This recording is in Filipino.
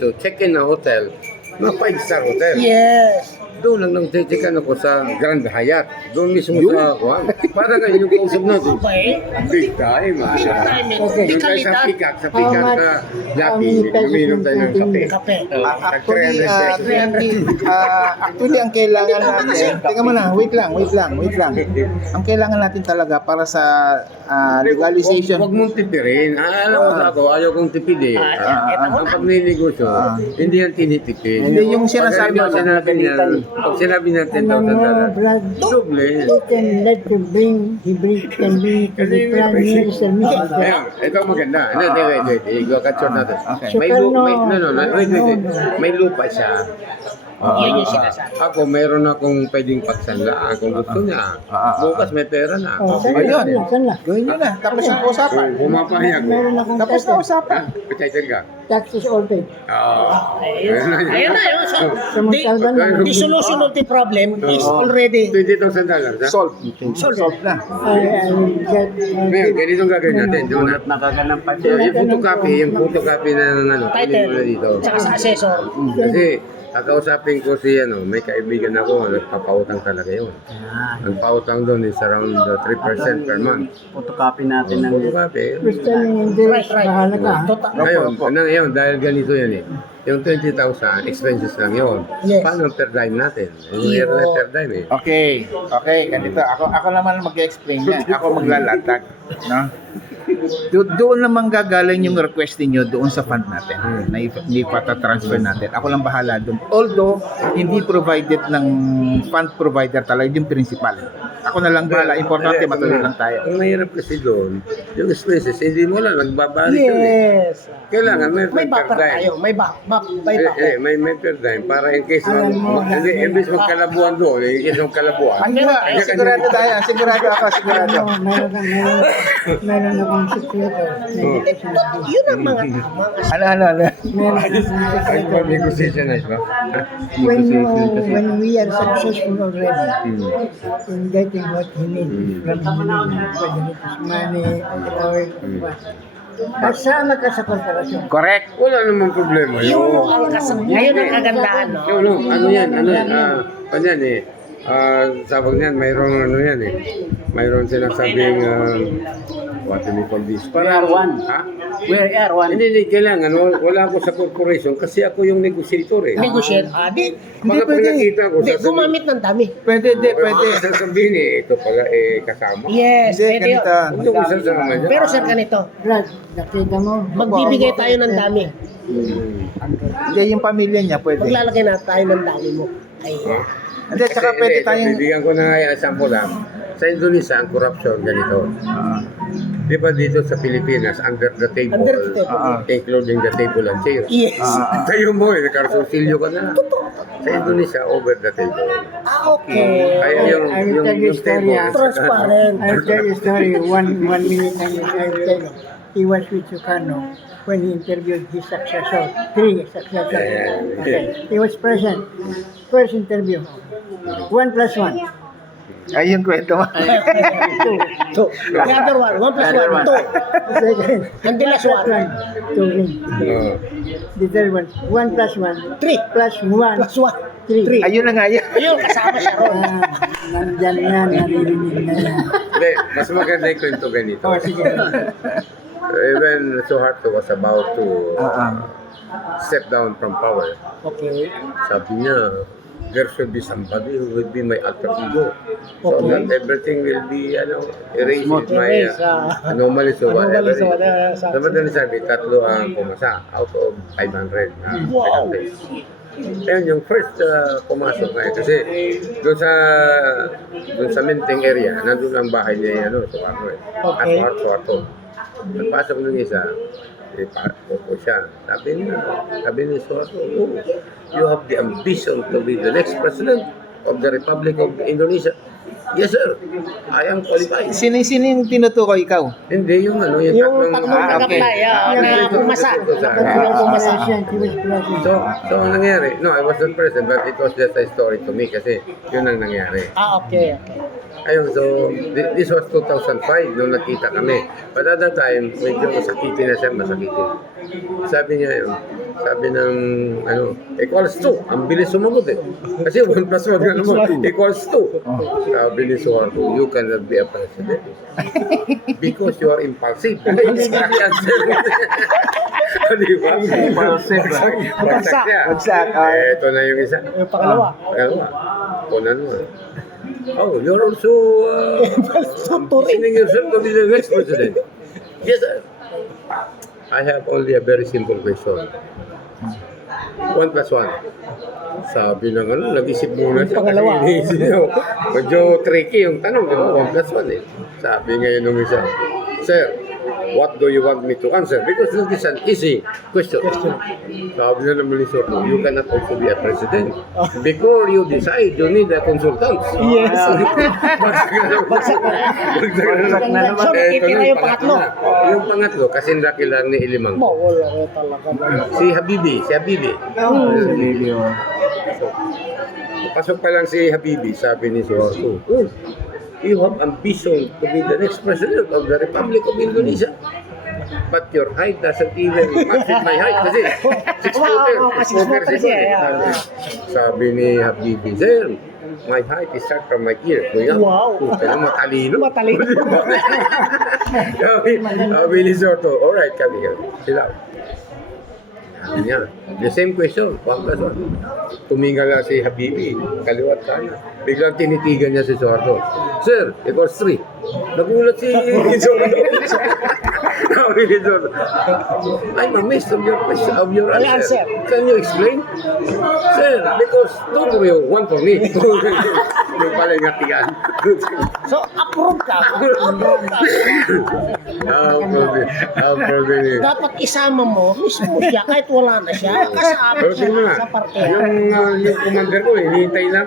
to check in a hotel, mga 5-star hotel. Yes. Doon lang nag-check-in ako sa Grand Hyatt. Doon mismo sa Juan. Para ngayon yung kausap natin. Okay. Big time. Big time. Okay. Doon tayo sa Pikak. Sa Pikak na Lapi. Uminom tayo ng kape. Kape. Actually, actually, ang kailangan natin, teka muna, wait lang. Ang kailangan natin talaga para sa legalization. Huwag mong tipirin. Alam mo na ako, ayaw kong tipid eh. Ang pagninegosyo, hindi yan tinitipid. Hindi yung sinasabi Pag sinabi niya, pag sinabi niya $10,000, doble. He can let you bring, can bring to the Prime Minister. Ayan, ito maganda. Wait. Ikaw natin. Okay. Wait. May lupa siya. Yun yung sinasabi. Ako, meron akong pwedeng pagsanlaan kung gusto niya. Bukas may pera na. Ayun. Gawin nyo na. Tapos yung usapan. Pumapahayag. Meron akong Tapos na usapan. Pagkaitan ka. taxes all paid. Ayun na yun. The solution of the problem is already $20,000. Solve na. I will get Ngayon, ganitong gagawin natin. Doon at yung photocopy ng kunin mo na dito. tsaka sa assessor. Kasi, kakausapin ko si may kaibigan ako, nagpapautang talaga yun. Ang pautang doon is around 3% per month. Photocopy natin ng Photocopy. Christian hindi bahala ka. Ngayon, dahil ganito yan yung 20,000, expenses lang yun. Yes. Paano ang per dime natin? Yung airline per dime Okay, ganito. Ako naman mag-explain yan. Ako maglalatag. No? Doon naman gagaling yung request niyo doon sa fund natin na hindi pata-transfer natin. Ako lang bahala doon. Although, hindi provided ng fund provider talaga yung principal. Ako na lang bahala. Importante matuloy lang tayo. Ang mahirap kasi doon, yung expenses, hindi mo lang, nagbabalik yun Yes. Kailangan may May per buffer dime. tayo. May buffer. May per dime para in case Alam mo, imbis magkalabuan doon, in case magkalabuan. Sigurado tayo. Sigurado ako. Sigurado. Meron akong secreto. Yun ang mga tama. Ano. Meron akong Ay, secreto. negotiation na ba? When we are successful already in getting what he needs from whether it is money or what. Kasama ka sa korporasyon. Correct. Wala namang problema yun. Yung ang ngayon ang kagandahan, no? Ano yan? Sabag niyan, mayroong mayroon sinasabing, what do we call this? R1. Ha? We're R1. Hindi, kailangan. Wala ako sa corporation kasi ako yung negotiator Negotiate. Mga pag nakita ko, Gumamit ng dami. Pwede. sasabihin ito pala kasama. Yes, Hindi, pwede yun. ganito. Ito ko sasama niya. Pero sir, ganito. Brad, nakita mo? Magbibigay tayo ng dami. Hindi, yung pamilya niya pwede. Maglalagay na tayo ng dami mo. Ay, Hindi, tsaka pwede tayong... Bibigyan ko na nga yung sample lang. Sa Indonesia, ang corruption ganito. Di ba dito sa Pilipinas, under the table, Under the table. including the table and chairs. yes. Tayo mo, nakarosilyo ka na. Sa Indonesia, over the table. Okay. Kaya I will tell you a story. Transparent. I will tell you a story. One minute I will tell you. He was with Sukarno when he interviewed his successor, three successors. Okay. He was present. First interview. 1 plus 1. Ay, yung kwento mo. Two. The other one, 1 plus 1, 2. Second. And the last one, 2 ring. Oh. The third one, 1 plus 1. 3. Plus 1. Plus 1. 3. Ayun na nga yun. Ayun, kasama siya ron. Nandyan yan, naririnig na yan. Hindi, mas maganda yung kwento ganito. Oh, sige. Even Suharto was about to step down from power. Okay. Sabi niya, there should be somebody who will be my alter ego. So Okay. not everything will be erased with my Erase, anomalies or whatever. anomalies or whatever. Sa madaling sabi, 3 ang pumasa out of 500 na Wow. place. Ayun, yung first pumasok na kasi doon sa Minting area, nandun ang bahay niya Suharto Okay. At Suharto. Nagpasok nung isa, po siya. Sabi ni Suharto, you have the ambition to be the next president of the Republic of Indonesia. Yes, sir. I am qualified. Sino yung tinutukoy ikaw? Hindi, yung ano, Yung tatlong okay. nag-apply, na pumasa. Yung pumasa. President, he was president. So ang nangyari, no, I was not present, but it was just a story to me kasi yun ang nangyari. Okay. Ayun, so this was 2005 nung nakita kami. But at that time, medyo masakitin na siya, masakitin. Sabi niya yun, sabi ng, ano, equals 2. Ang bilis sumagot eh. Kasi 1 plus 1 na naman, equals 2. Sabi ni Suharto, you cannot be a president. Because you are impulsive. Exact answer. Di ba? Impulsive. Bagsak siya. Bagsak. Ito na yung isa. Yung pangalawa. Pangalawa. Kunan mo. Oh, you're also positioning yourself to be the next president. Yes, sir. I have only a very simple question. 1 plus 1. Sabi ng ano, nag-isip muna siya. Pangalawa. Kasi iniisip niya, medyo tricky yung tanong, di ba? 1 plus 1 eh. Sabi ngayon nung isa, Sir, what do you want me to answer? Because this is an easy question. Sabi na naman ni Soto, you cannot also be a president. Before you decide, you need a consultant. Yes. Bagsak na naman. So, Ito itira na yung pangatlo. Yung pangatlo, kasi dakilang ni Ilimang. Wala ko talaga. Si Habibi. Pasok pa lang si Habibi, sabi ni Suharto, you have ambition to be the next president of the Republic of Indonesia. But your height doesn't even match with my height kasi 6 footers ito. Sabi ni Habibi, Sir, my height is start from my ear. Wow. Kaya matalino. Matalino. Sabi ni Soto, alright, kami. Sila. Sabi niya, the same question, 1 plus 1. Tumingala si Habibi, kaliwat kanan. Biglang tinitigan niya si Soto. Sir, equals 3. Nagulat si Soto. Sabi ni Soto, I'm amazed of your question, of your answer. Can you explain? Sir, because 2 for you, 1 for me. Yung pala yung atigan. So, approve ka. Approve. Dapat isama mo mismo siya kahit wala na siya. Pero Kasama tingnan siya nga, sa parte. yung commander ko, hinihintay lang